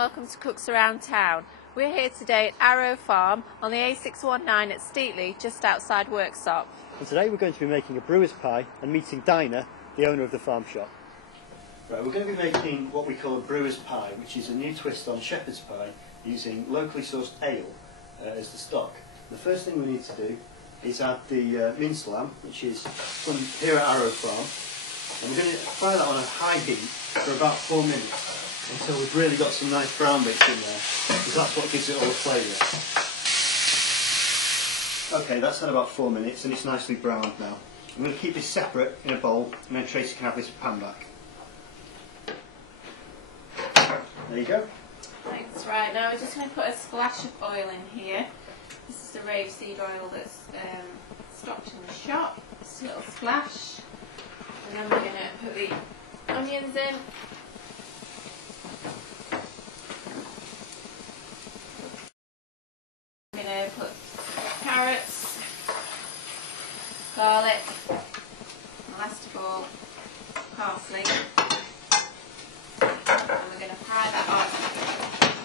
welcome to Cooks Around Town. We're here today at Arrow Farm on the A619 at Steatley, just outside Worksop. And today we're going to be making a brewer's pie and meeting Dinah, the owner of the farm shop. Right, we're going to be making what we call a brewer's pie, which is a new twist on shepherd's pie using locally sourced ale as the stock. The first thing we need to do is add the minced lamb, which is from here at Arrow Farm, and we're going to fry that on a high heat for about 4 minutes until we've really got some nice brown bits in there, because that's what gives it all the flavour. Okay, that's had about 4 minutes and it's nicely browned now. I'm going to keep this separate in a bowl and then Tracy can have this pan back. There you go. Thanks. Right, now we're just going to put a splash of oil in here. This is the rapeseed oil that's stocked in the shop. Just a little splash. And then we're going to put the onions in. I'm going to put carrots, garlic, and last of all, parsley. And we're going to fry that on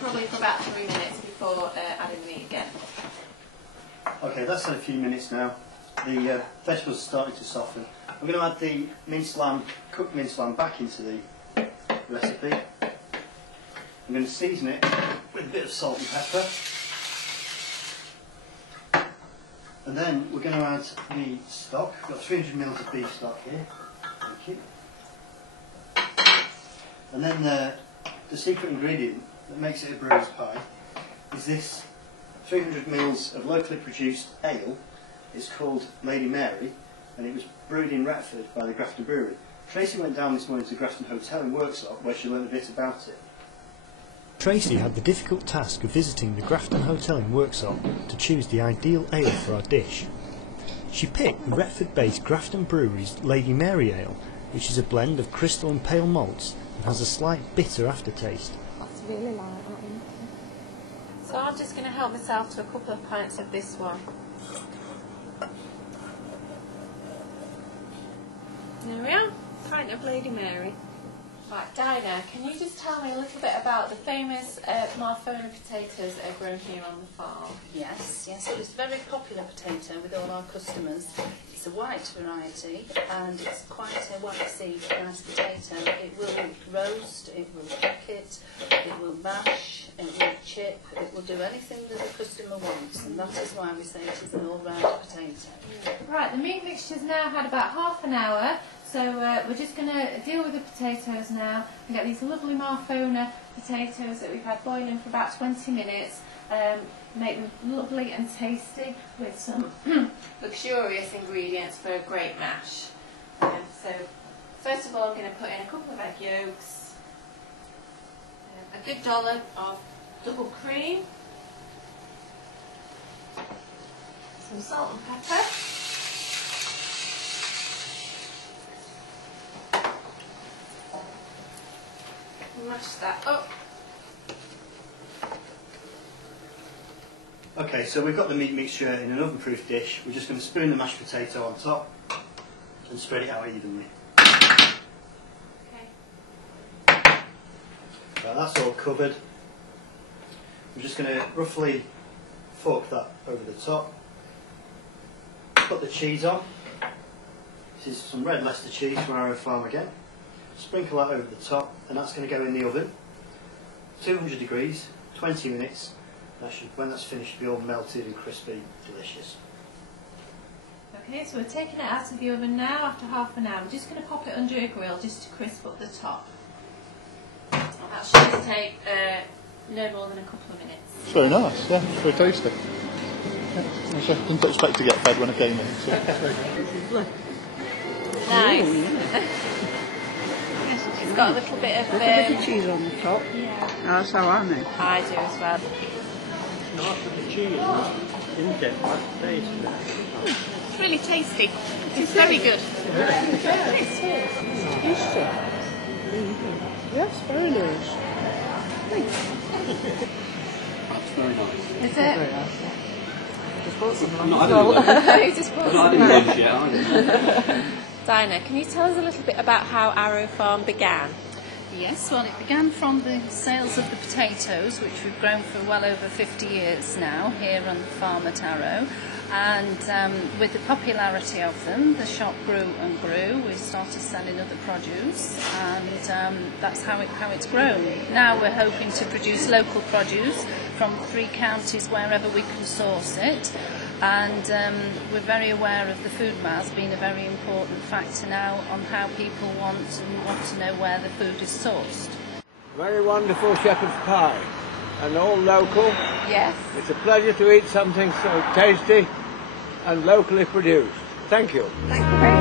probably for about 3 minutes before adding the meat again. Okay, that's had a few minutes now. The vegetables are starting to soften. I'm going to add the minced lamb, cooked minced lamb back into the recipe. I'm going to season it with a bit of salt and pepper. And then we're going to add the stock. We've got 300 ml of beef stock here. Thank you. And then the secret ingredient that makes it a brewer's pie is this 300 ml of locally produced ale. It's called Lady Mary, and it was brewed in Retford by the Grafton Brewery. Tracy went down this morning to the Grafton Hotel in Worksop, where she learned a bit about it. Tracy had the difficult task of visiting the Grafton Hotel in Worksop to choose the ideal ale for our dish. She picked the Retford-based Grafton Brewery's Lady Mary Ale, which is a blend of crystal and pale malts and has a slight bitter aftertaste. That's really like that, isn't it? So I'm just going to help myself to a couple of pints of this one. There we are, pint of Lady Mary. Right, Dinah, can you just tell me a little bit about the famous Marfona potatoes that are grown here on the farm? Yes, it's a very popular potato with all our customers. It's a white variety and it's quite a waxy, nice potato. It will roast, it will bucket, it will mash, it will chip, it will do anything that the customer wants, and that is why we say it is an all-round potato. Right, the meat mixture's now had about half an hour. So we're just going to deal with the potatoes now and get these lovely Marfona potatoes that we've had boiling for about 20 minutes. Make them lovely and tasty with some luxurious ingredients for a great mash. So first of all, I'm going to put in a couple of egg yolks, a good dollop of double cream, some salt and pepper. Mash that up. Okay, so we've got the meat mixture in an oven-proof dish. We're just going to spoon the mashed potato on top and spread it out evenly. Okay. Right, that's all covered. We're just going to roughly fork that over the top. Put the cheese on. This is some red Leicester cheese from Arrow Farm again. Sprinkle that over the top, and that's going to go in the oven, 200 degrees, 20 minutes. When that's finished, be all melted and crispy, delicious. Okay, so we're taking it out of the oven now after half an hour. We're just going to pop it under a grill just to crisp up the top. And that should take no more than a couple of minutes. It's very nice, yeah, it's very tasty. Yeah. I didn't expect to get fed when I came in. So. Nice. It's got a little bit of cheese on the top. Yeah. That's how I make it. I do as well. Not with the cheese, didn't it? That's tasty. It's really tasty. It's very good. Yes, very nice. That's very nice. Is it? Just bought some I'm not You just bought having lunch yet, Dinah, can you tell us a little bit about how Arrow Farm began? Yes, well, it began from the sales of the potatoes, which we've grown for well over 50 years now here on the farm at Arrow. And with the popularity of them, the shop grew and grew. We started selling other produce, and that's how it's grown. Now we're hoping to produce local produce from 3 counties wherever we can source it. And we're very aware of the food miles being a very important factor now on how people want to know where the food is sourced. Very wonderful shepherd's pie, and all local. Yes. It's a pleasure to eat something so tasty and locally produced. Thank you. Thank you very much.